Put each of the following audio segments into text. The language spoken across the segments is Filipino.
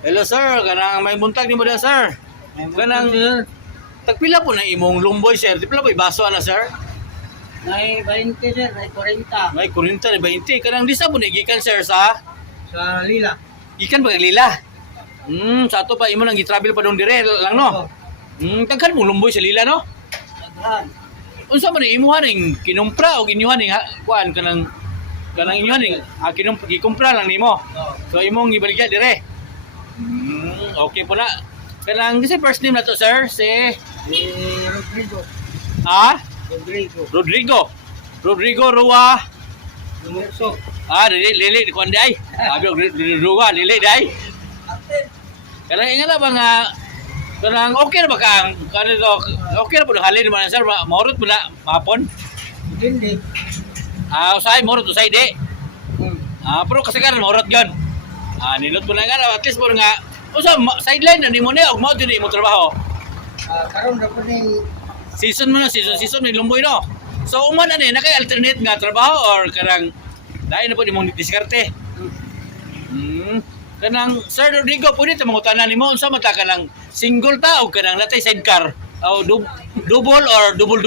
Hello sir, kanang may buntag ni mo da sir. Kanang tagpila po na imong lumboy sir. Di pala po ibaso na sir. May 20 sir, may 40. May 40 ni 20. Kanang di sa po gikan sir sa Lila. ikan ba lila. Sa ato pa imo nang gi-travel pa dong dire lang no. Tagkan mo lumboy sa lila no. Aghan. Unsa man ni imuha ning kinumpra o ginyuhan ning kuan kanang inyuhan ning gikumpra lang nimo. Oh. So imong gibaligya dire. Okay po na. Kanang kasi first name na to sir si Rodrigo. Rodrigo. Rodrigo Rua. Lumurso. Lili di kuan day. Abi Rua lili day. Kanang ingala ba nga kanang okay na ba kang okay na po na halin man sir maurot mo na mapon. Hindi. Usay maurot usay di. Hmm. Pero kasi karon maurot yon. Nilot mo na nga at least mo nga usa sideline na nimo ni og mao din imo trabaho. Karon ra po ni Season mo na season ni lumboy no. So uman na ni nakay alternate nga trabaho or kanang dai na po nimong diskarte. Kanang Sir Rodrigo pwede ta mangutanan nimo unsa man ta kanang single ta o kanang natay sidecar o double or double.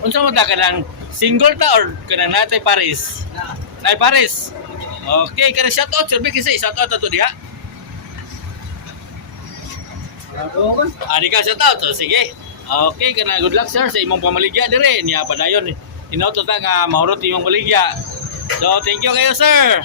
Unsa man ta kanang single ta or kanang natay pares? Nay pares. Okay, kanang shout out sir kasi shout out ato diha. Doon. Di ka shout out. So, sige. Okay, kana good luck sir sa imong pamaligya dire niya padayon. Hinaut ta nga mahurot imong paligya. So, thank you kayo sir.